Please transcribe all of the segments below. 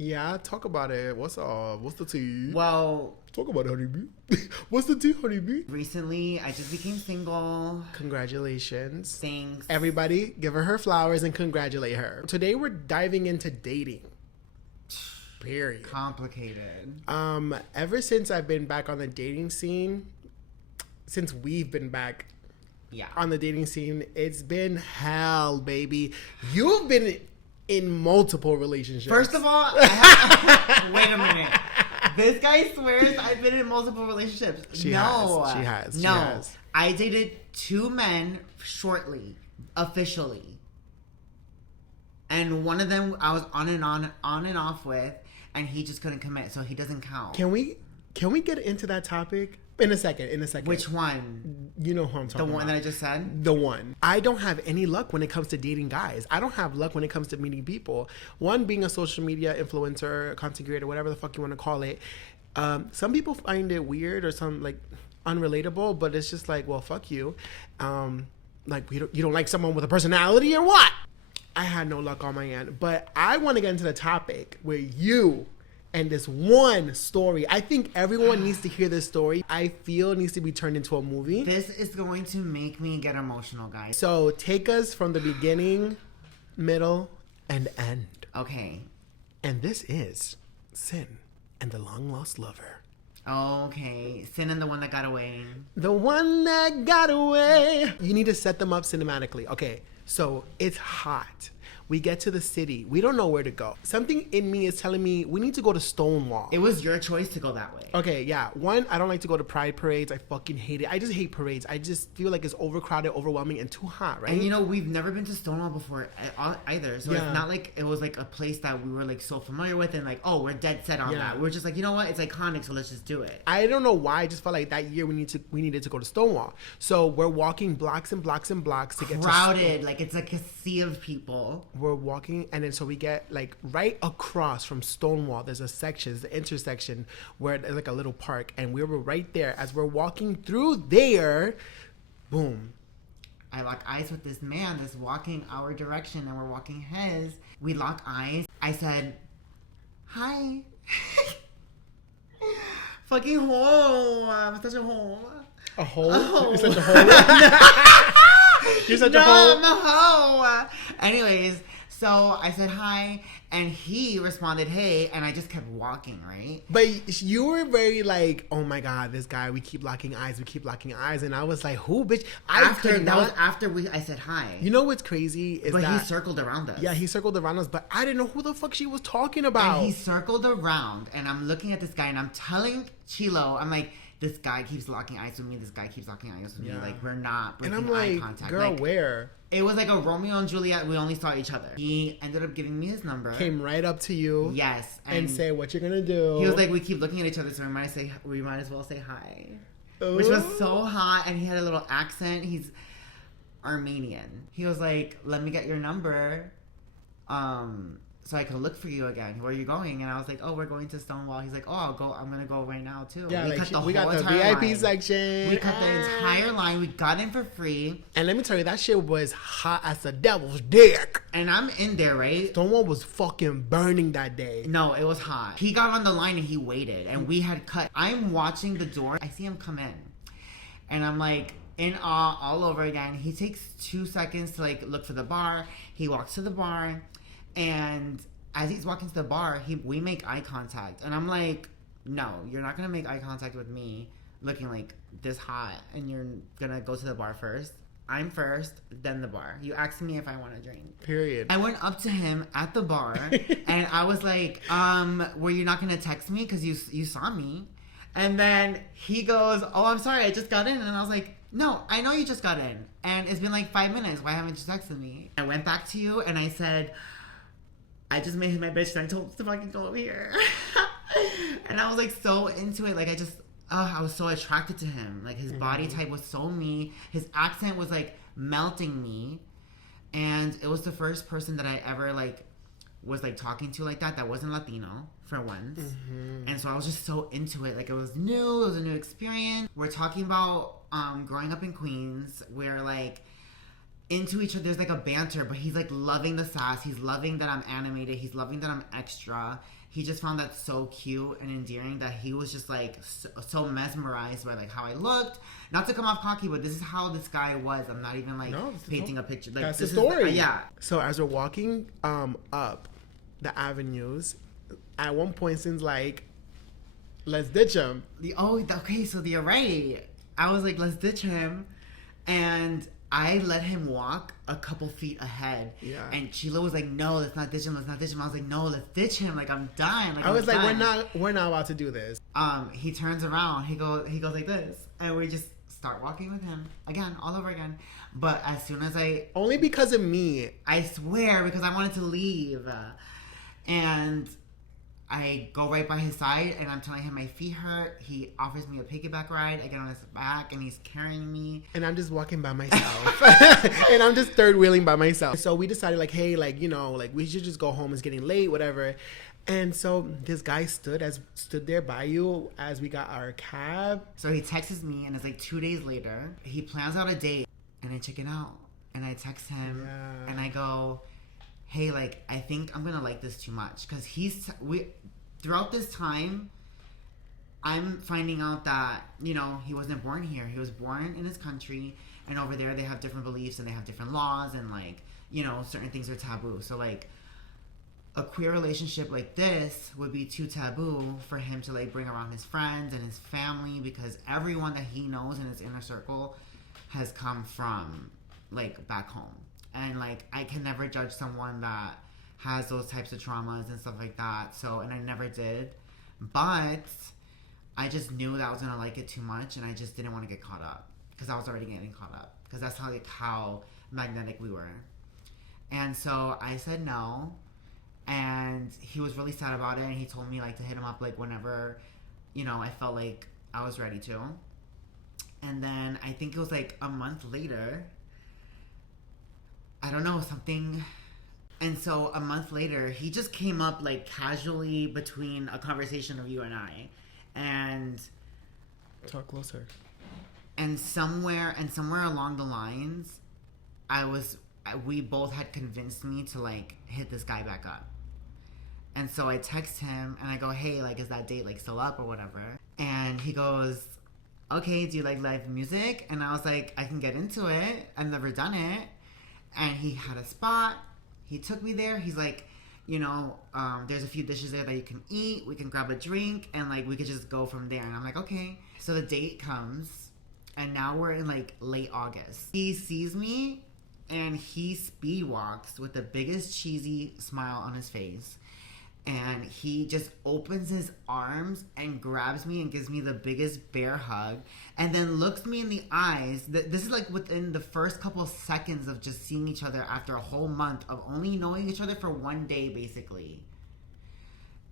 Yeah, talk about it. What's up? What's the tea? Well, Talk about it, honeybee. What's the tea, honeybee? recently I just became single. Congratulations. Thanks. Everybody, give her flowers and congratulate her. Today we're diving into dating. Period. Complicated. Ever since I've been back on the dating scene, since we've been back on the dating scene, it's been hell, baby. You've been in multiple relationships. First of all, wait a minute. This guy swears I've been in multiple relationships. She has. I dated 2 men shortly, officially. And one of them I was on and off with, and he just couldn't commit, so he doesn't count. Can we get into that topic? In a second. Which one? You know who I'm talking about. The one that I just said? The one. I don't have any luck when it comes to dating guys. I don't have luck when it comes to meeting people. One, being a social media influencer, content creator, whatever the fuck you want to call it. Some people find it weird or some like unrelatable, but it's just like, well, fuck you. Like you don't like someone with a personality or what? I had no luck on my end, but I want to get into the topic where you and this one story. I think everyone needs to hear this story. I feel it needs to be turned into a movie. This is going to make me get emotional, guys. So take us from the beginning, middle, and end. Okay. And this is Sin and the Long Lost Lover. Okay. Sin and the one that got away. The one that got away. You need to set them up cinematically. Okay, so it's hot. We get to the city. We don't know where to go. Something in me is telling me we need to go to Stonewall. It was your choice to go that way. Okay, yeah. One, I don't like to go to pride parades. I fucking hate it. I just hate parades. I just feel like it's overcrowded, overwhelming, and too hot, right? And we've never been to Stonewall before either. So it's not like it was like a place that we were like so familiar with and like, oh, we're dead set on that. We're just like, you know what? It's iconic, so let's just do it. I don't know why. I just felt like that year we needed to go to Stonewall. So we're walking blocks and blocks and blocks to get crowded. Like it's like a sea of people. We're walking. And then so we get like right across from Stonewall, there's a section, there's the intersection where there's like a little park. And we were right there. As we're walking through there, boom. I lock eyes with this man that's walking our direction and we're walking his. We lock eyes. I said, hi. Fucking hole. I'm such a hole. A hole? You're such a hole? You're such a hole? No, I'm a hoe. Anyways. So I said hi, and he responded, hey, and I just kept walking, right? But you were very like, oh my God, this guy, we keep locking eyes. And I was like, who, bitch? That was after I said hi. You know what's crazy is but he circled around us. Yeah, he circled around us, but I didn't know who the fuck she was talking about. And he circled around, and I'm looking at this guy, and I'm telling Chilo, I'm like, this guy keeps locking eyes with me. This guy keeps locking eyes with me. Like, we're not breaking eye contact. Girl, like, where? It was like a Romeo and Juliet. We only saw each other. He ended up giving me his number. Came right up to you. Yes. And say what you're going to do. He was like, we keep looking at each other, so we might as well say hi. Ooh. Which was so hot. And he had a little accent. He's Armenian. He was like, let me get your number. So I could look for you again. Where are you going? And I was like, oh, we're going to Stonewall. He's like, oh, I'm going to go right now, too. Yeah, we got the VIP section. We cut the entire line. We got in for free. And let me tell you, that shit was hot as the devil's dick. And I'm in there, right? Stonewall was fucking burning that day. No, it was hot. He got on the line and he waited. And we had cut. I'm watching the door. I see him come in. And I'm like, in awe all over again. He takes 2 seconds to like look for the bar. He walks to the bar. And as he's walking to the bar, we make eye contact. And I'm like, no, you're not going to make eye contact with me looking like this hot. And you're going to go to the bar first. I'm first, then the bar. You asked me if I want a drink. Period. I went up to him at the bar. And I was like, were you not going to text me? Because you saw me. And then he goes, oh, I'm sorry, I just got in. And I was like, no, I know you just got in. And it's been like 5 minutes. Why haven't you texted me? I went back to you and I said, I just made him my bitch and I told him to fucking go over here. And I was like so into it. Like I was so attracted to him. Like his body type was so me. His accent was like melting me. And it was the first person that I ever like was like talking to like that wasn't Latino for once. And so I was just so into it. Like it was new. It was a new experience. We're talking about growing up in Queens. We're like into each other. There's like a banter, but he's like loving the sass. He's loving that I'm animated. He's loving that I'm extra. he just found that so cute and endearing that he was just like so mesmerized by like how I looked. Not to come off cocky, but this is how this guy was. I'm not even like painting a picture. Like, that's the story. Yeah. So as we're walking up the avenues, at one point, Sin's like, let's ditch him. Okay, so you're right. I was like, let's ditch him. And I let him walk a couple feet ahead. Yeah. And Chilo was like, no, let's not ditch him. Let's not ditch him. I was like, no, let's ditch him. Like, I'm done. Like, I was like, we're not about to do this. He turns around. He goes like this. And we just start walking with him. Again, all over again. But as soon as only because of me. I swear, because I wanted to leave. And I go right by his side, and I'm telling him my feet hurt. He offers me a piggyback ride. I get on his back, and he's carrying me. And I'm just walking by myself. And I'm just third wheeling by myself. So we decided, like, hey, like, you know, like, we should just go home. It's getting late, whatever. And so this guy stood there by you as we got our cab. So he texts me, and it's like 2 days later. He plans out a date, and I check it out. And I text him, and I go, hey, like, I think I'm gonna like this too much, because throughout this time, I'm finding out that, you know, he wasn't born here. He was born in his country, and over there they have different beliefs and they have different laws, and, like, you know, certain things are taboo. So, like, a queer relationship like this would be too taboo for him to, like, bring around his friends and his family, because everyone that he knows in his inner circle has come from, like, back home. And, like, I can never judge someone that has those types of traumas and stuff like that. So, and I never did. But I just knew that I was going to like it too much. And I just didn't want to get caught up. Because I was already getting caught up. Because that's how magnetic we were. And so I said no. And he was really sad about it. And he told me, like, to hit him up, like, whenever, you know, I felt like I was ready to. And then I think it was, like, a month later, I don't know, something. And so a month later, he just came up, like, casually between a conversation of you and I. And talk closer. And somewhere along the lines, we both had convinced me to, like, hit this guy back up. And so I text him and I go, hey, like, is that date, like, still up or whatever? And he goes, okay, do you like live music? And I was like, I can get into it. I've never done it. And he had a spot. He took me there. He's like, you know, there's a few dishes there that you can eat. We can grab a drink. And, like, we could just go from there. And I'm like, okay. So the date comes. And now we're in, like, late August. He sees me. And he speed walks with the biggest cheesy smile on his face. And he just opens his arms and grabs me and gives me the biggest bear hug. And then looks me in the eyes. This is like within the first couple of seconds of just seeing each other after a whole month of only knowing each other for one day, basically.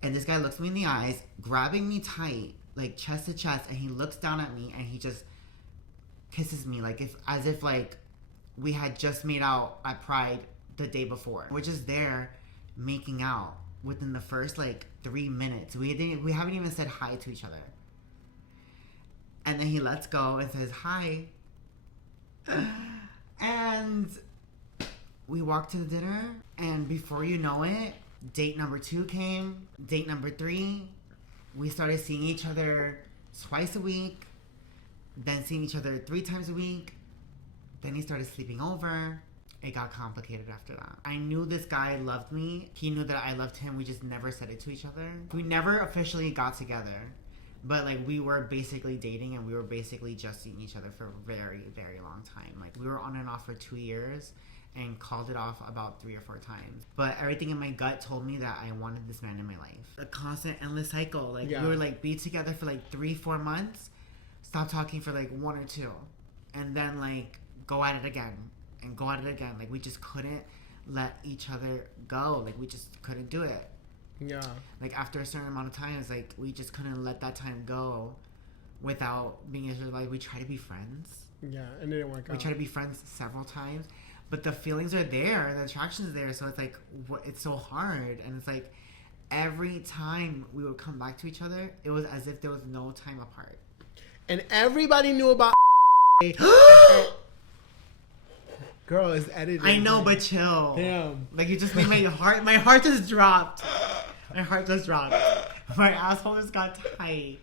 And this guy looks me in the eyes, grabbing me tight, like chest to chest. And he looks down at me and he just kisses me as if we had just made out at Pride the day before. We're just there making out within the first, 3 minutes. We haven't even said hi to each other. And then he lets go and says, hi. And we walked to the dinner. And before you know it, date number 2 came. Date number 3. We started seeing each other twice a week. Then seeing each other 3 times a week. Then he started sleeping over. It got complicated after that. I knew this guy loved me. He knew that I loved him. We just never said it to each other. We never officially got together. But, we were basically dating and we were basically just seeing each other for a very, very long time. We were on and off for 2 years and called it off about 3 or 4 times. But everything in my gut told me that I wanted this man in my life. A constant, endless cycle. We would, be together for, 3-4 months, stop talking for, 1 or 2. And then, go at it again. And go at it again. We just couldn't let each other go. We just couldn't do it. Yeah. After a certain amount of time, it's we just couldn't let that time go without being able to, we try to be friends. Yeah, and it didn't work out. We try to be friends several times. But the feelings are there. The attraction is there. So it's it's so hard. And it's every time we would come back to each other, it was as if there was no time apart. And everybody knew about Girl, it's edited. I know, but chill. Damn. You just made my heart just dropped. My heart just dropped. My asshole just got tight.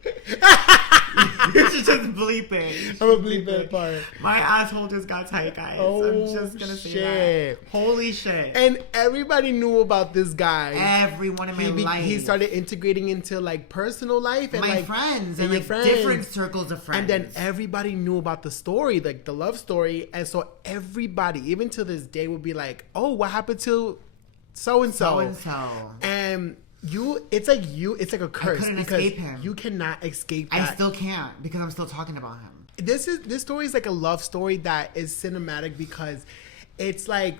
You should just bleep it. I'm gonna bleep that part. My asshole just got tight, guys. I'm just gonna say that. Holy shit. And everybody knew about this guy. Everyone in my life. He started integrating into like personal life and my like friends and and like friends. different circles of friends. And then everybody knew about the story, like the love story. And so everybody, even to this day, would be like, "Oh, what happened to so and so?" And it's like a curse. I couldn't because escape him. You cannot escape that. I still can't because I'm still talking about him. This story is like a love story that is cinematic because it's like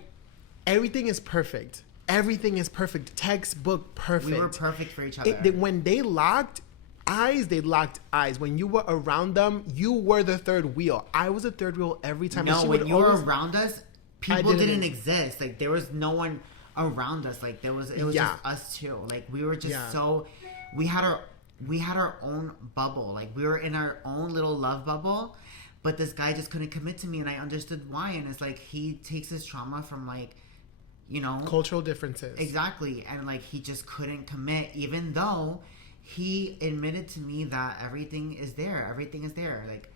everything is perfect. Everything is perfect. Textbook perfect. We were perfect for each other. When they locked eyes. When you were around them, you were the third wheel. I was the third wheel every time. No, when you were around us, people didn't exist. Like there was no one around us. Like it was just us two. Like we were just so we had our own bubble. Like we were in our own little love bubble. But this guy just couldn't commit to me, and I understood why. And it's like he takes his trauma from like, you know, cultural differences. Exactly. And like he just couldn't commit, even though he admitted to me that everything is there. Like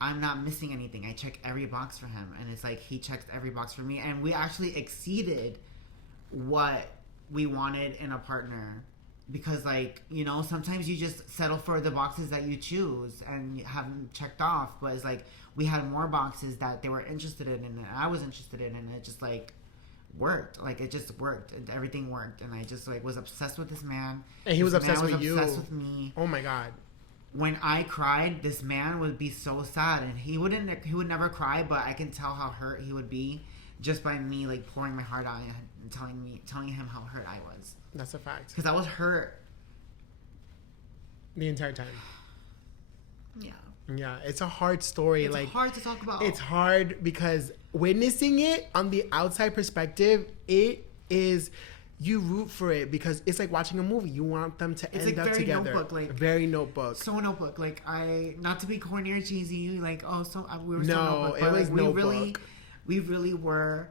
I'm not missing anything. I check every box for him, and it's like he checks every box for me, and we actually exceeded what we wanted in a partner. Because, like, you know, sometimes you just settle for the boxes that you choose and have them checked off. But it's like we had more boxes that they were interested in and I was interested in. And it just, like, worked. Like, it just worked. And everything worked. And I just, like, was obsessed with this man. And he was obsessed with you. Obsessed with me. Oh, my God. When I cried, this man would be so sad. And he would never cry, but I can tell how hurt he would be just by me, like, pouring my heart out and telling him how hurt I was. That's a fact. Because I was hurt the entire time. Yeah. Yeah, it's a hard story. It's hard to talk about. It's hard because witnessing it on the outside perspective, it is, you root for it because it's like watching a movie. You want them to end up together. Notebook, like, very Notebook. So Notebook. Like not to be corny or cheesy. Like we were so no, Notebook. It was like, Notebook. We really were.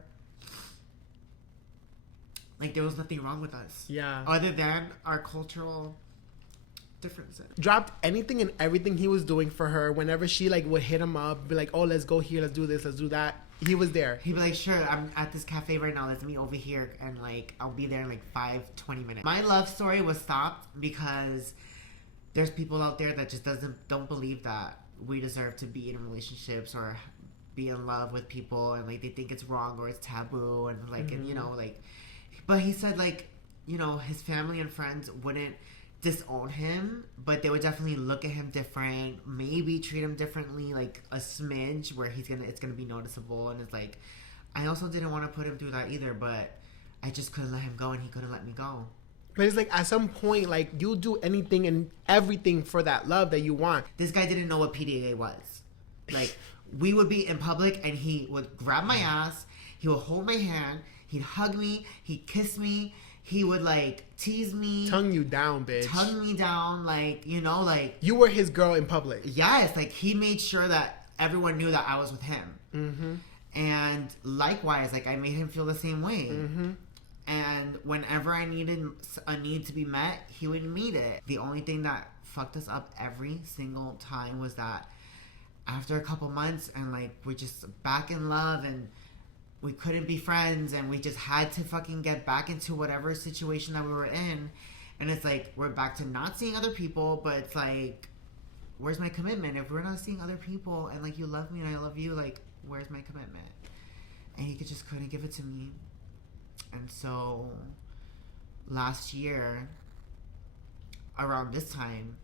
Like, there was nothing wrong with us. Yeah. Other than our cultural differences. Dropped anything and everything he was doing for her. Whenever she, like, would hit him up, be like, oh, let's go here, let's do this, let's do that. He was there. He'd be like, sure, I'm at this cafe right now. Let's meet over here. And, like, I'll be there in, like, 5-20 minutes. My love story was stopped because there's people out there that just don't believe that we deserve to be in relationships or be in love with people. And, like, they think it's wrong or it's taboo. And, like, and, you know, like... But he said, like, you know, his family and friends wouldn't disown him, but they would definitely look at him different, maybe treat him differently, like a smidge where it's gonna be noticeable. And it's like, I also didn't want to put him through that either, but I just couldn't let him go, and he couldn't let me go. But it's like, at some point, like, you'll do anything and everything for that love that you want. This guy didn't know what PDA was. Like, we would be in public, and he would grab my ass, he would hold my hand, he'd hug me, he'd kiss me, he would, like, tease me. Tongue you down, bitch. Tongue me down, like, you know, like... You were his girl in public. Yes, like, he made sure that everyone knew that I was with him. Mm-hmm. And likewise, like, I made him feel the same way. Mm-hmm. And whenever I needed a need to be met, he would meet it. The only thing that fucked us up every single time was that after a couple months and, like, we're just back in love and... we couldn't be friends, and we just had to fucking get back into whatever situation that we were in. And it's like, we're back to not seeing other people, but it's like, where's my commitment? If we're not seeing other people, and, like, you love me and I love you, like, where's my commitment? And he just couldn't give it to me. And so, last year, around this time,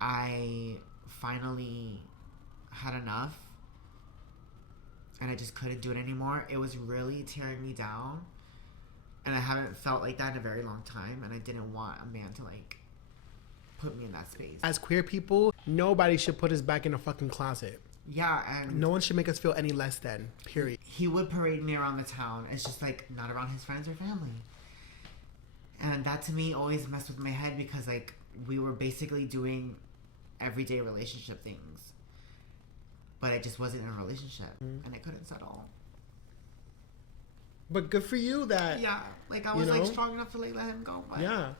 I finally had enough. And I just couldn't do it anymore. It was really tearing me down. And I haven't felt like that in a very long time. And I didn't want a man to, like, put me in that space. As queer people, nobody should put us back in a fucking closet. Yeah, and... no one should make us feel any less than, period. He would parade me around the town. It's just, like, not around his friends or family. And that, to me, always messed with my head because, like, we were basically doing everyday relationship things. But I just wasn't in a relationship, and I couldn't settle. But good for you that... Yeah. Like, I was, like, strong enough to, like, let him go. But yeah.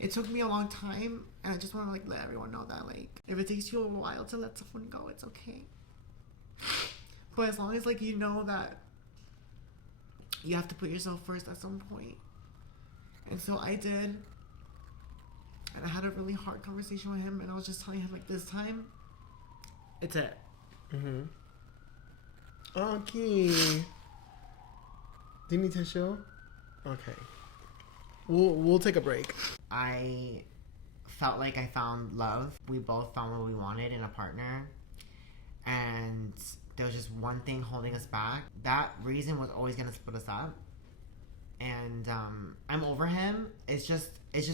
It took me a long time, and I just want to, like, let everyone know that, like, if it takes you a while to let someone go, it's okay. But as long as, like, you know that you have to put yourself first at some point. And so I did. And I had a really hard conversation with him, and I was just telling him, like, this time, it's it. Mm-hmm. Okay. Do you need tissue? Okay. We'll take a break. I felt like I found love. We both found what we wanted in a partner. And there was just one thing holding us back. That reason was always going to split us up. And I'm over him. It's just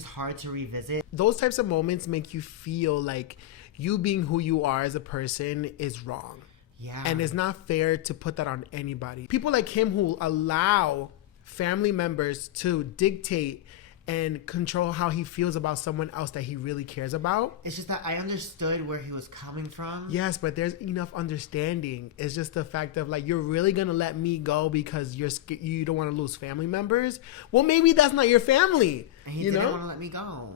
hard to revisit. Those types of moments make you feel like you being who you are as a person is wrong. Yeah. And it's not fair to put that on anybody. People like him who allow family members to dictate and control how he feels about someone else that he really cares about. It's just that I understood where he was coming from. Yes, but there's enough understanding. It's just the fact of like, you're really going to let me go because you don't want to lose family members? Well, maybe that's not your family. And he didn't want to let me go.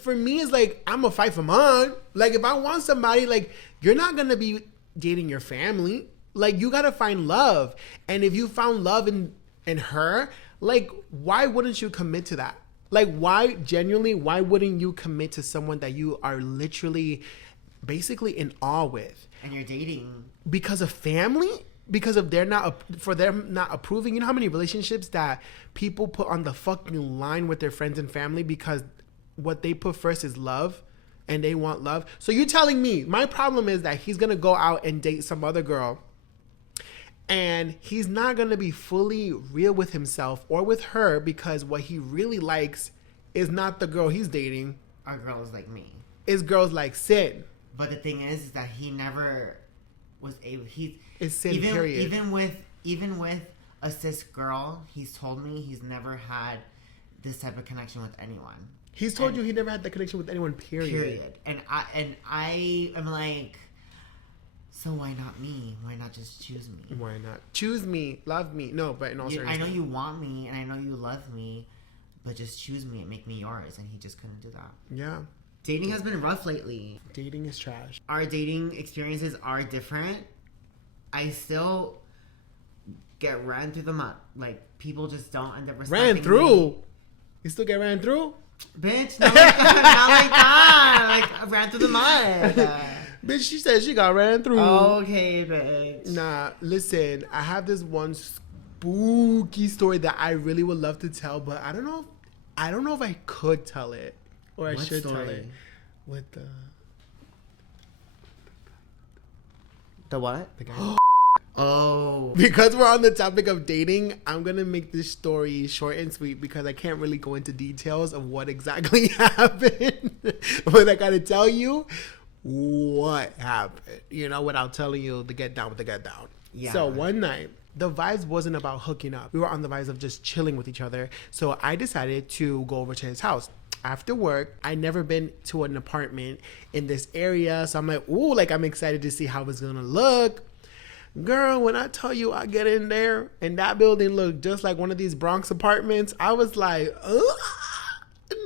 For me, it's like, I'm going to fight for mine. Like, if I want somebody, like, you're not going to be dating your family. Like, you got to find love. And if you found love in her, like, why wouldn't you commit to that? Like, why wouldn't you commit to someone that you are literally basically in awe with? And you're dating. Because of family? Because of them not approving? You know how many relationships that people put on the fucking line with their friends and family because what they put first is love and they want love? So you're telling me my problem is that he's going to go out and date some other girl and he's not going to be fully real with himself or with her because what he really likes is not the girl he's dating. Are girls like me. It's girls like Sid. But the thing is that he never was able... It's Sid, period. Even with a cis girl, he's told me he's never had this type of connection with anyone. He's told you he never had the connection with anyone, period. And I am like... So why not me? Why not just choose me? Why not? Choose me. Love me. No, but in all seriousness. I know you want me and I know you love me, but just choose me and make me yours. And he just couldn't do that. Yeah. Dating has been rough lately. Dating is trash. Our dating experiences are different. I still get ran through the mud. Like, people just don't end up respecting Ran through? me. You still get ran through? Bitch, not like that. Not like that. Like, I ran through the mud. Bitch, she said she got ran through. Okay, bitch. Nah, listen, I have this one spooky story that I really would love to tell, but I don't know if I could tell it or I should tell it. With the what? The guy. Oh. Because we're on the topic of dating, I'm going to make this story short and sweet because I can't really go into details of what exactly happened. But I got to tell you what happened, without telling you the get down with the get down. Yeah. So one night, the vibes wasn't about hooking up. We were on the vibes of just chilling with each other. So I decided to go over to his house. After work, I never been to an apartment in this area. So I'm like, ooh, like I'm excited to see how it's going to look. Girl, when I tell you I get in there and that building looked just like one of these Bronx apartments, I was like,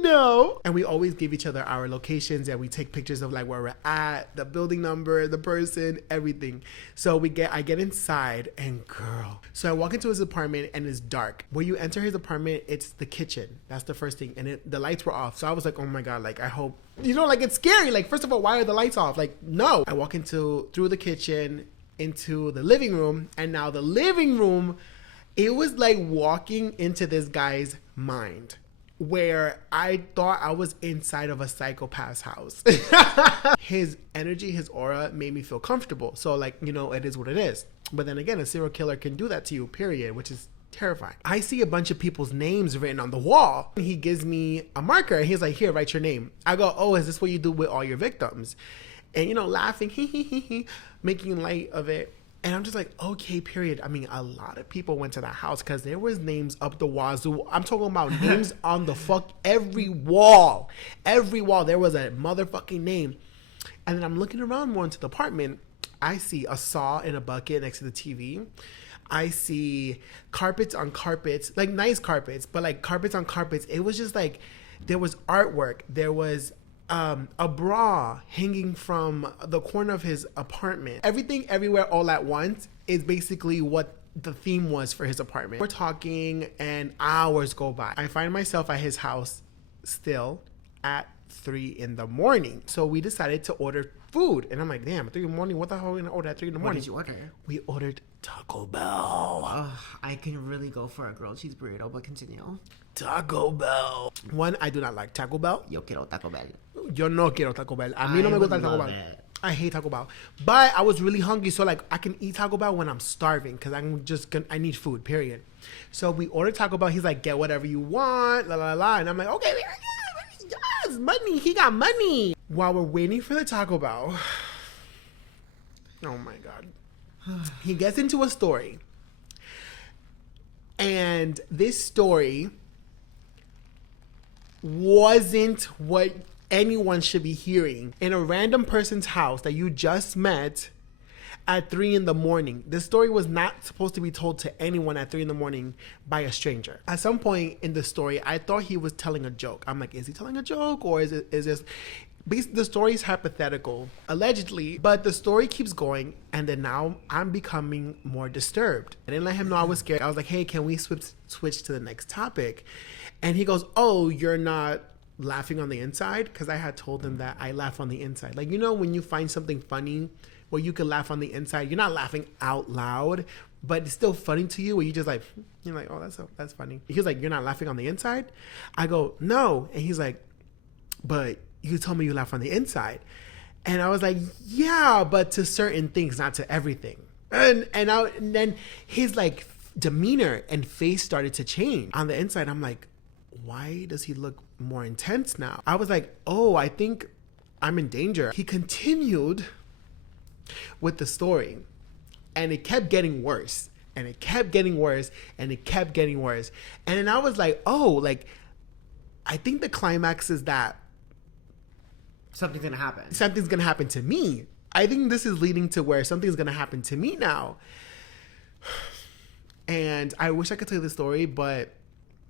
no. And we always give each other our locations and we take pictures of like where we're at, the building number, the person, everything. So I get inside and girl. So I walk into his apartment and it's dark. When you enter his apartment, it's the kitchen. That's the first thing. And the lights were off. So I was like, oh my God, like I hope, like it's scary. Like, first of all, why are the lights off? Like, no. I walk through the kitchen into the living room. And now the living room, it was like walking into this guy's mind, where I thought I was inside of a psychopath's house. His energy, his aura made me feel comfortable. So like, it is what it is. But then again, a serial killer can do that to you, period, which is terrifying. I see a bunch of people's names written on the wall. He gives me a marker and he's like, here, write your name. I go, oh, is this what you do with all your victims? And, laughing, making light of it. And I'm just like, okay, period. I mean, a lot of people went to that house because there was names up the wazoo. I'm talking about names on the every wall. Every wall, there was a motherfucking name. And then I'm looking around more into the apartment. I see a saw in a bucket next to the TV. I see carpets on carpets, like nice carpets, but like carpets on carpets. It was just like there was artwork. There was a bra hanging from the corner of his apartment. Everything, everywhere, all at once is basically what the theme was for his apartment. We're talking and hours go by. I find myself at his house still at 3 in the morning. So we decided to order food. And I'm like, damn, 3 in the morning? What the hell are we gonna order at 3 in the morning? What did you order? We ordered Taco Bell. I can really go for a grilled cheese burrito, but continue. Taco Bell. One, I do not like Taco Bell. Yo quiero Taco Bell. Yo no quiero Taco Bell. A mí no me gusta Taco Bell. It. I hate Taco Bell. But I was really hungry, so like I can eat Taco Bell when I'm starving because I need food, period. So we ordered Taco Bell. He's like, get whatever you want, la la la. And I'm like, okay, yes, money. He got money. While we're waiting for the Taco Bell, oh my God. He gets into a story. And this story wasn't what anyone should be hearing in a random person's house that you just met at 3 in the morning. This story was not supposed to be told to anyone at 3 in the morning by a stranger. At some point in the story, I thought he was telling a joke. I'm like, is he telling a joke or is this... The story is hypothetical, allegedly, but the story keeps going, and then now I'm becoming more disturbed. I didn't let him know I was scared. I was like, hey, can we switch to the next topic? And he goes, oh, you're not laughing on the inside? Because I had told him that I laugh on the inside. Like, you know, when you find something funny where you can laugh on the inside, you're not laughing out loud, but it's still funny to you, where you just like, you're like, oh, that's funny. He was like, you're not laughing on the inside? I go, no. And he's like, but you told me you laugh on the inside. And I was like, yeah, but to certain things, not to everything. And then his like demeanor and face started to change. On the inside, I'm like, why does he look more intense now? I was like, oh, I think I'm in danger. He continued with the story, and it kept getting worse, and it kept getting worse, and it kept getting worse. And then I was like, oh, like, I think the climax is that something's gonna happen. Something's gonna happen to me. I think this is leading to where something's gonna happen to me now. And I wish I could tell you the story, but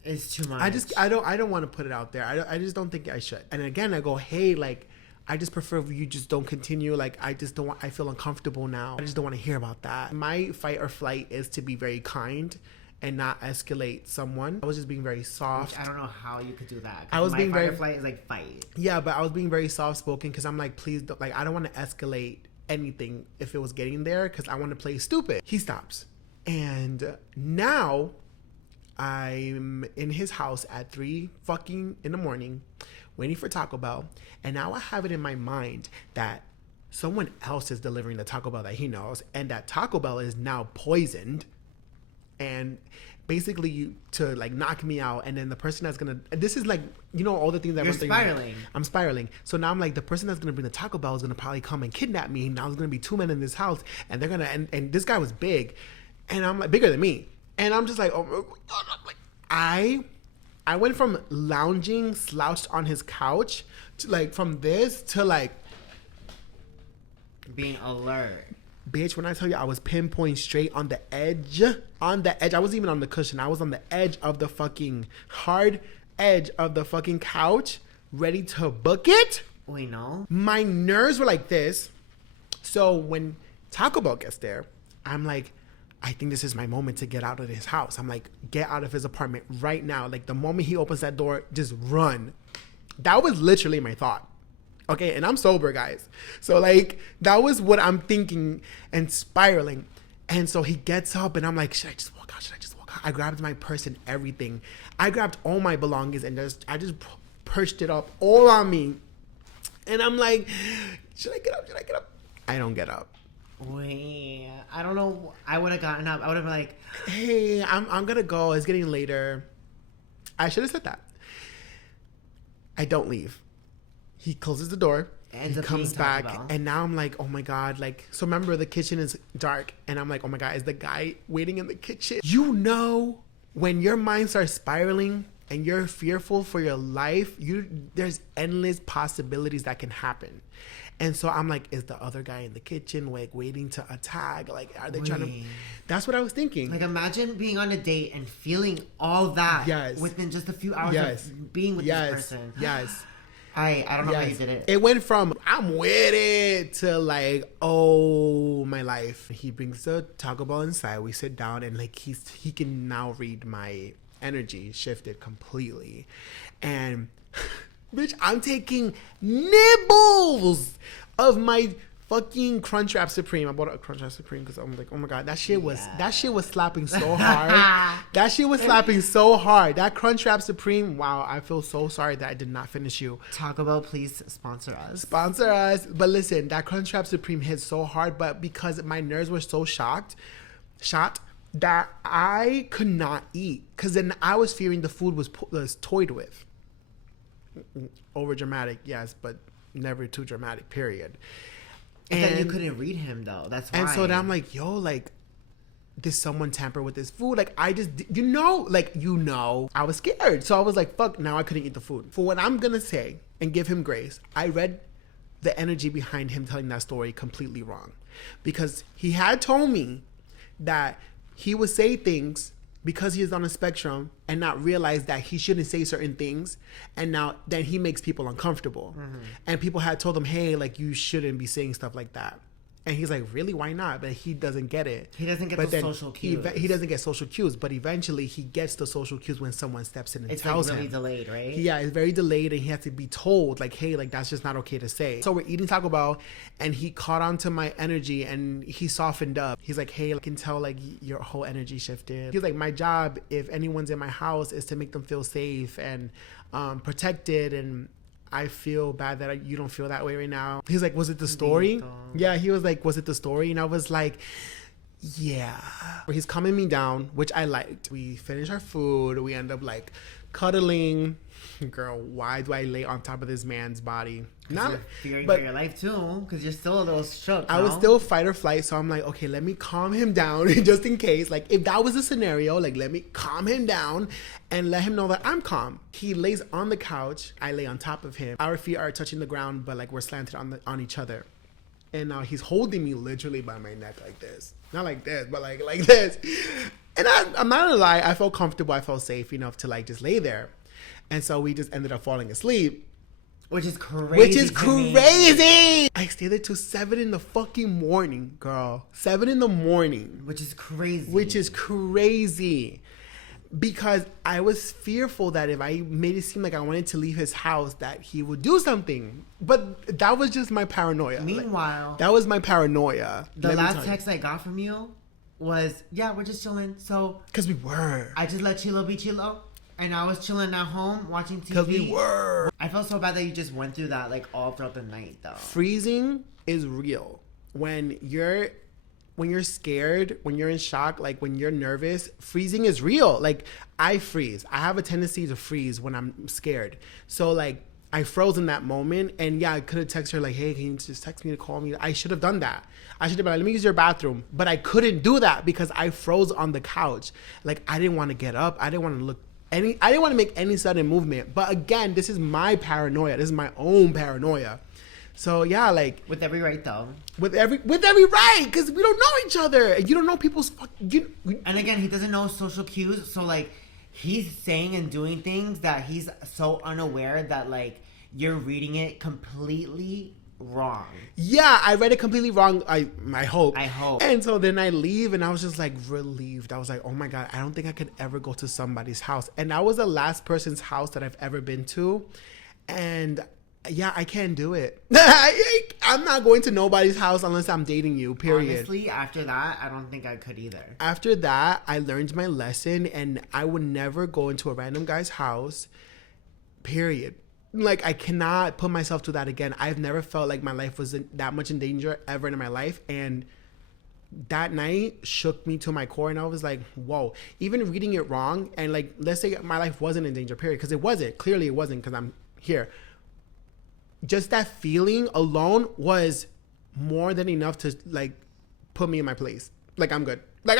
it's too much. I don't want to put it out there. I just don't think I should. And again, I go, hey, like, I just prefer if you just don't continue. Like, I feel uncomfortable now. I just don't want to hear about that. My fight or flight is to be very kind and not escalate someone. I was just being very soft. I don't know how you could do that. I was being very... fight or flight is like fight. Yeah, but I was being very soft-spoken because I'm like, please, don't, like, I don't want to escalate anything if it was getting there because I want to play stupid. He stops. And now I'm in his house at 3 fucking in the morning waiting for Taco Bell. And now I have it in my mind that someone else is delivering the Taco Bell that he knows, and that Taco Bell is now poisoned. And basically to like knock me out, and then the person that's gonna, this is like, you know, all the things that you're spiraling. I'm spiraling. So now I'm like, the person that's gonna bring the Taco Bell is gonna probably come and kidnap me. Now there's gonna be 2 men in this house, and they're gonna, and this guy was big, and I'm like, bigger than me, and I'm just like, oh my God, like, I went from lounging slouched on his couch to like, from this to like being alert. Bitch, when I tell you I was pinpoint straight on the edge, I wasn't even on the cushion. I was on the edge of the fucking hard edge of the fucking couch, ready to book it. We know. My nerves were like this. So when Taco Bell gets there, I'm like, I think this is my moment to get out of his house. I'm like, get out of his apartment right now. Like, the moment he opens that door, just run. That was literally my thought. Okay, and I'm sober, guys. So, like, that was what I'm thinking and spiraling. And so he gets up, and I'm like, should I just walk out? I grabbed my purse and everything. I grabbed all my belongings, and I just perched it up all on me. And I'm like, should I get up? I don't get up. Wait, I don't know. I would have gotten up. I would have been like, hey, I'm going to go. It's getting later. I should have said that. I don't leave. He closes the door, he comes back, and now I'm like, oh my God, like, so remember the kitchen is dark, and I'm like, oh my God, is the guy waiting in the kitchen? You know, when your mind starts spiraling and you're fearful for your life, there's endless possibilities that can happen. And so I'm like, is the other guy in the kitchen like waiting to attack? Like, are they trying to? That's what I was thinking. Like, imagine being on a date and feeling all that within just a few hours of being with this person. Yes. I don't know how you did it. It went from I'm with it to like, oh my life. He brings the Taco Bell inside. We sit down and like he can now read my energy shifted completely, and bitch, I'm taking nibbles of my fucking Crunchwrap Supreme. I bought a Crunchwrap Supreme because I'm like, oh my god, that shit was slapping so hard. That shit was slapping so hard. That Crunchwrap Supreme. Wow, I feel so sorry that I did not finish you. Taco Bell, please sponsor us. Sponsor us. But listen, that Crunchwrap Supreme hit so hard, but because my nerves were so shot that I could not eat, because then I was fearing the food was toyed with. Over dramatic, yes, but never too dramatic, period. And then you couldn't read him though. That's why. And so then I'm like, yo, like, did someone tamper with this food? Like, I just, I was scared. So I was like, fuck, now I couldn't eat the food. For what I'm gonna say and give him grace, I read the energy behind him telling that story completely wrong. Because he had told me that he would say things because he is on a spectrum and not realize that he shouldn't say certain things, and now then he makes people uncomfortable. And people had told him, hey, like, you shouldn't be saying stuff like that. And he's like, really, why not? But he doesn't get it. He doesn't get the social cues. He doesn't get social cues, but eventually he gets the social cues when someone steps in and tells him. It's like really delayed, right? Yeah, it's very delayed, and he has to be told, like, hey, like, that's just not okay to say. So we're eating Taco Bell, and he caught on to my energy, and he softened up. He's like, hey, I can tell, like, your whole energy shifted. He's like, my job, if anyone's in my house, is to make them feel safe and protected, and I feel bad that you don't feel that way right now. He's like, was it the story? Yeah, he was like, was it the story? And I was like, yeah. He's calming me down, which I liked. We finish our food. We end up like cuddling. Girl, why do I lay on top of this man's body? Not fearing for your life too, because you're still a little shook. I was still fight or flight, so I'm like, okay, let me calm him down just in case. Like, if that was a scenario, like, let me calm him down and let him know that I'm calm. He lays on the couch. I lay on top of him. Our feet are touching the ground, but like we're slanted on each other. And now he's holding me literally by my neck like this. Not like this, but like this. And I'm not gonna lie, I felt comfortable. I felt safe enough to like just lay there. And so we just ended up falling asleep. Which is crazy. I stayed there till 7 in the fucking morning, girl. 7 in the morning. Which is crazy. Because I was fearful that if I made it seem like I wanted to leave his house, that he would do something. But that was just my paranoia. Meanwhile, like, that was my paranoia. The last text I got from you was, yeah, we're just chilling. So, because we were. I just let Chilo be Chilo. And I was chilling at home watching TV. Because we were. I felt so bad that you just went through that like all throughout the night though. Freezing is real. When you're scared, when you're in shock, like when you're nervous, freezing is real. Like, I freeze. I have a tendency to freeze when I'm scared. So like, I froze in that moment, and yeah, I could have texted her like, hey, can you just text me to call me? I should have done that. I should have been like, let me use your bathroom. But I couldn't do that because I froze on the couch. Like, I didn't want to get up. I didn't want to make any sudden movement. But again, this is my paranoia. This is my own paranoia. So yeah, like, with every right though. With every right, because we don't know each other, and you don't know people's And again, he doesn't know social cues, so like, he's saying and doing things that he's so unaware that like you're reading it completely wrong. Yeah, I read it completely wrong. I hope. And so then I leave, and I was just like relieved. I was like, oh my god, I don't think I could ever go to somebody's house. And that was the last person's house that I've ever been to, and yeah, I can't do it. I'm not going to nobody's house unless I'm dating you, period. Honestly, after that, I don't think I could either. After that, I learned my lesson, and I would never go into a random guy's house, period. Like, I cannot put myself through that again. I've never felt like my life was that much in danger ever in my life, and that night shook me to my core, and I was like, whoa. Even reading it wrong, and like, let's say my life wasn't in danger, period, because it wasn't. Clearly it wasn't, because I'm here. Just that feeling alone was more than enough to like put me in my place. Like, I'm good. It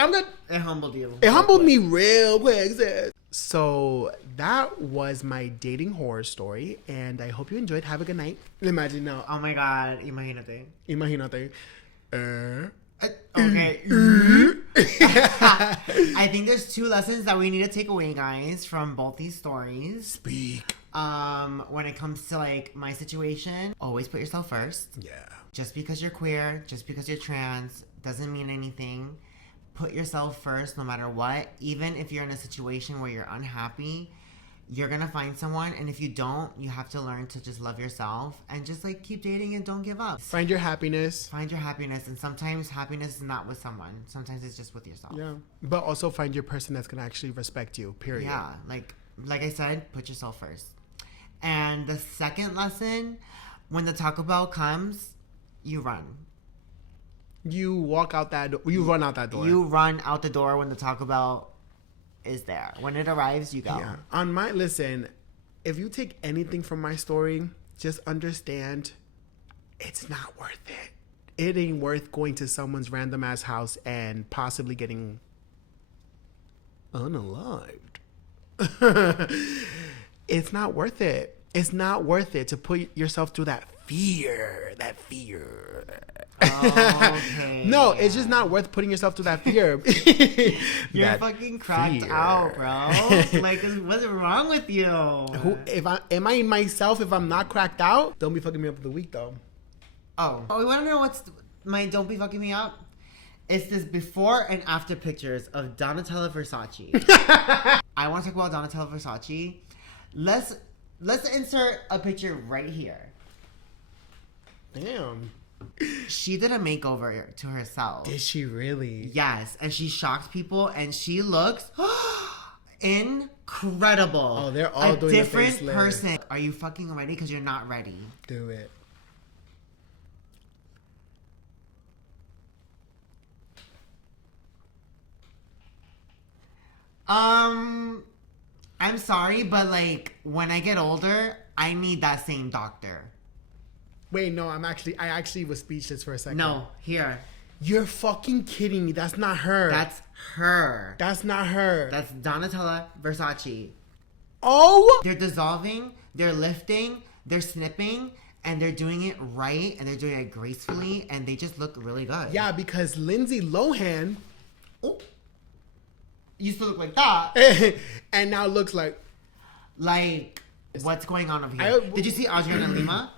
humbled you. It humbled me real quick. So that was my dating horror story, and I hope you enjoyed. Have a good night. Imagine now. Oh my God, imagínate. Imagínate. Okay. I think there's 2 lessons that we need to take away, guys, from both these stories. Speak. When it comes to like my situation, always put yourself first. Yeah. Just because you're queer, just because you're trans, doesn't mean anything. Put yourself first no matter what. Even if you're in a situation where you're unhappy, you're gonna find someone, and if you don't, you have to learn to just love yourself and just like keep dating and don't give up. Find your happiness. Find your happiness, and sometimes happiness is not with someone. Sometimes it's just with yourself. Yeah. But also find your person that's gonna actually respect you, period. Yeah, like I said, put yourself first. And the second lesson, when the Taco Bell comes, you run. You walk out that door. You run out that door. You run out the door when the Taco Bell is there. When it arrives, you go. Yeah. Listen, if you take anything from my story, just understand it's not worth it. It ain't worth going to someone's random ass house and possibly getting unalived. It's not worth it. It's not worth it to put yourself through that fear. Okay. No, it's just not worth putting yourself through that fear. You're that fucking cracked out, bro. Like, what's wrong with you? Am I myself if I'm not cracked out? Don't be fucking me up for the week, though. Oh, we want to know what's my don't be fucking me up? It's this before and after pictures of Donatella Versace. I want to talk about Donatella Versace. Let's insert a picture right here. Damn. She did a makeover to herself. Did she really? Yes, and she shocked people, and she looks incredible. Oh, they're all doing a different facelift. person. Are you fucking ready? Because you're not ready. Do it. I'm sorry, but like when I get older, I need that same doctor. Wait, no, I actually was speechless for a second. No, here. You're fucking kidding me. That's not her. That's her. That's not her. That's Donatella Versace. Oh! They're dissolving, they're lifting, they're snipping, and they're doing it right, and they're doing it gracefully, and they just look really good. Yeah, because Lindsay Lohan used to look like that. and now looks like what's going on over here? Did you see Adriana Lima?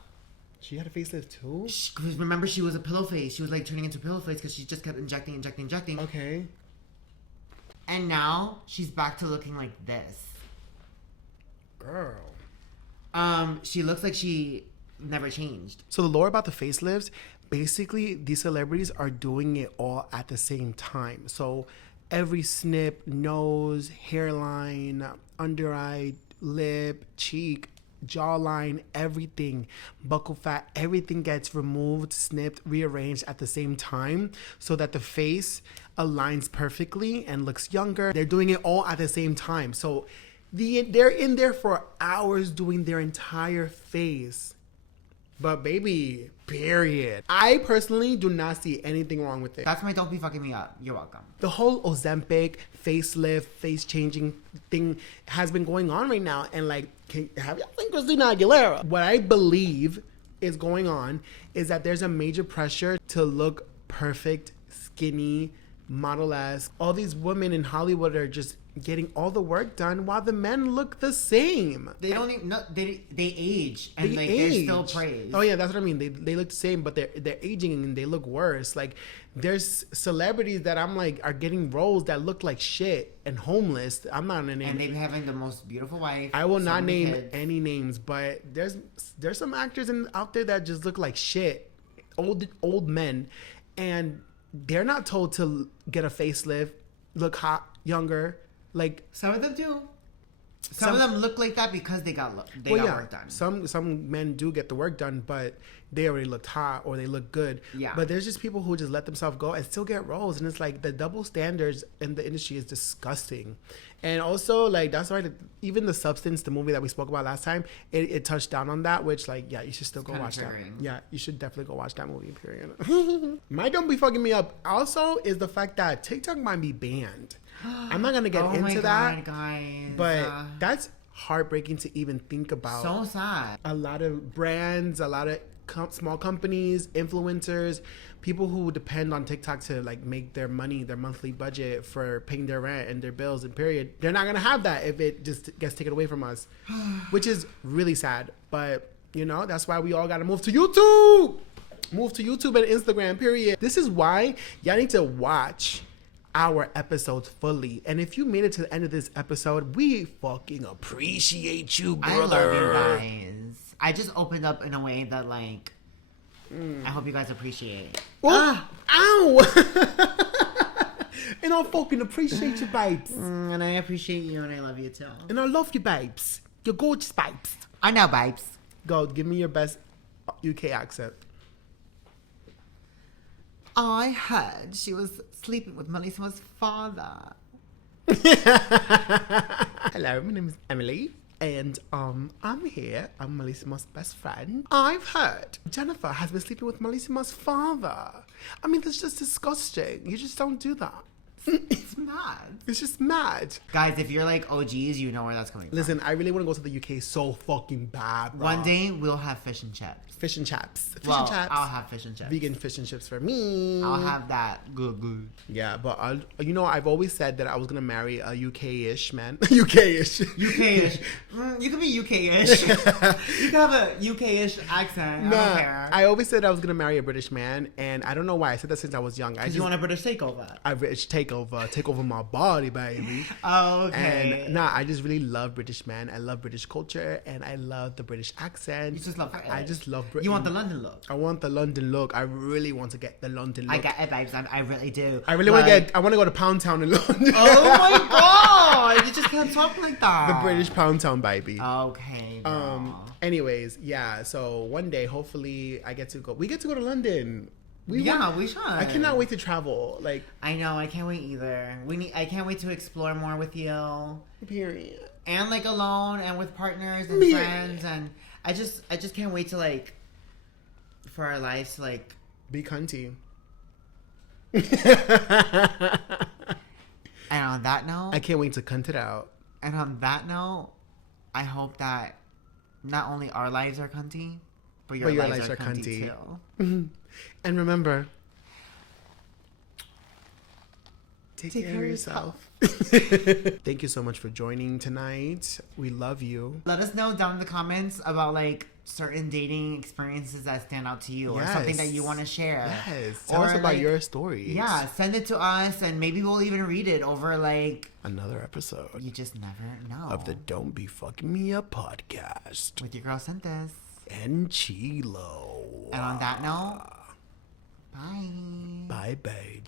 She had a facelift too? Remember, she was a pillow face. She was like turning into a pillow face because she just kept injecting. Okay. And now she's back to looking like this. Girl. She looks like she never changed. So the lore about the facelifts, basically these celebrities are doing it all at the same time. So every snip, nose, hairline, under eye, lip, cheek, jawline, everything, buccal fat, everything gets removed, snipped, rearranged at the same time so that the face aligns perfectly and looks younger. They're doing it all at the same time. So they're in there for hours doing their entire face. But baby, period. I personally do not see anything wrong with it. That's my don't be fucking me up. You're welcome. The whole Ozempic, facelift, face changing thing has been going on right now. And like, have y'all seen Christina Aguilera? What I believe is going on is that there's a major pressure to look perfect, skinny, model-esque. All these women in Hollywood are just getting all the work done while the men look the same. They don't even they age and they're still praised. Oh yeah, that's what I mean. They look the same, but they're aging and they look worse. Like there's celebrities that I'm like are getting roles that look like shit and homeless. I'm not gonna name. And they're having the most beautiful wife. I will not name any names, but there's some actors out there that just look like shit, old men, and they're not told to get a facelift, look hot, younger. Like some of them do. Some of them look like that because they got work done. Some men do get the work done, but they already looked hot or they look good. Yeah. But there's just people who just let themselves go and still get roles, and it's like the double standards in the industry is disgusting. And also, like that's why even the Substance, the movie that we spoke about last time, it touched down on that. Which, like, yeah, you should still go watch that. Yeah, you should definitely go watch that movie. Period. My don't be fucking me up. Also, is the fact that TikTok might be banned. I'm not gonna get oh into my that, God, guys. but that's heartbreaking to even think about. So sad. A lot of brands, a lot of small companies, influencers, people who depend on TikTok to like make their money, their monthly budget for paying their rent and their bills and period. They're not gonna have that if it just gets taken away from us, which is really sad. But you know, that's why we all gotta move to YouTube. Move to YouTube and Instagram, period. This is why y'all need to watch our episodes fully. And if you made it to the end of this episode, we fucking appreciate you, brother. I love you guys. I just opened up in a way that, like, I hope you guys appreciate. Oh, ow! And I fucking appreciate you, babes. And I appreciate you, and I love you too. And I love you, babes. You're gorgeous, babes. I know, babes. Go, give me your best UK accent. I heard she was sleeping with Melissa's father. Hello, my name is Emily. And I'm here. I'm Melissa's best friend. I've heard Jennifer has been sleeping with Melissa's father. I mean, that's just disgusting. You just don't do that. It's mad. It's just mad. Guys, if you're like OGs, you know where that's coming from. Listen, I really want to go to the UK so fucking bad, bro. One day, we'll have fish and chips. Fish and chaps. Fish Well, and chaps. I'll have fish and chips. Vegan fish and chips for me. I'll have that. Good. Yeah, but you know, I've always said that I was gonna marry a UK-ish man. UK-ish. UK-ish. You can be UK-ish. You can have a UK-ish accent. I don't care. I always said I was gonna marry a British man, and I don't know why I said that since I was young. Because you want a British takeover. A British take over my body, baby. Oh, okay. And I just really love British men. I love British culture, and I love the British accent. You just love it. I just love Britain. You want the London look. I want the London look. I really want to get the London look. I get it, babes. I really do. I really want to get. I want to go to Pound Town in London. Oh my God! You just can't talk like that. The British Pound Town, baby. Okay. Girl. Anyways, yeah. So one day, hopefully, I get to go. We get to go to London. We should. I cannot wait to travel. Like, I know. I can't wait either. I can't wait to explore more with you. Period. And like alone, and with partners and friends, and I just can't wait to like. For our lives to like be cunty. And on that note, I can't wait to cunt it out. And on that note, I hope that not only our lives are cunty, but your lives are cunty too. And remember, take care of yourself. Thank you so much for joining tonight. We love you. Let us know down in the comments about like certain dating experiences that stand out to you, or something that you want to share. Yes, tell us about your stories. Yeah, send it to us, and maybe we'll even read it over like another episode. You just never know. Of the Don't Be Fucking Me Up podcast with your girl Cynthia and Chilo. And on that note, bye. Bye, babe.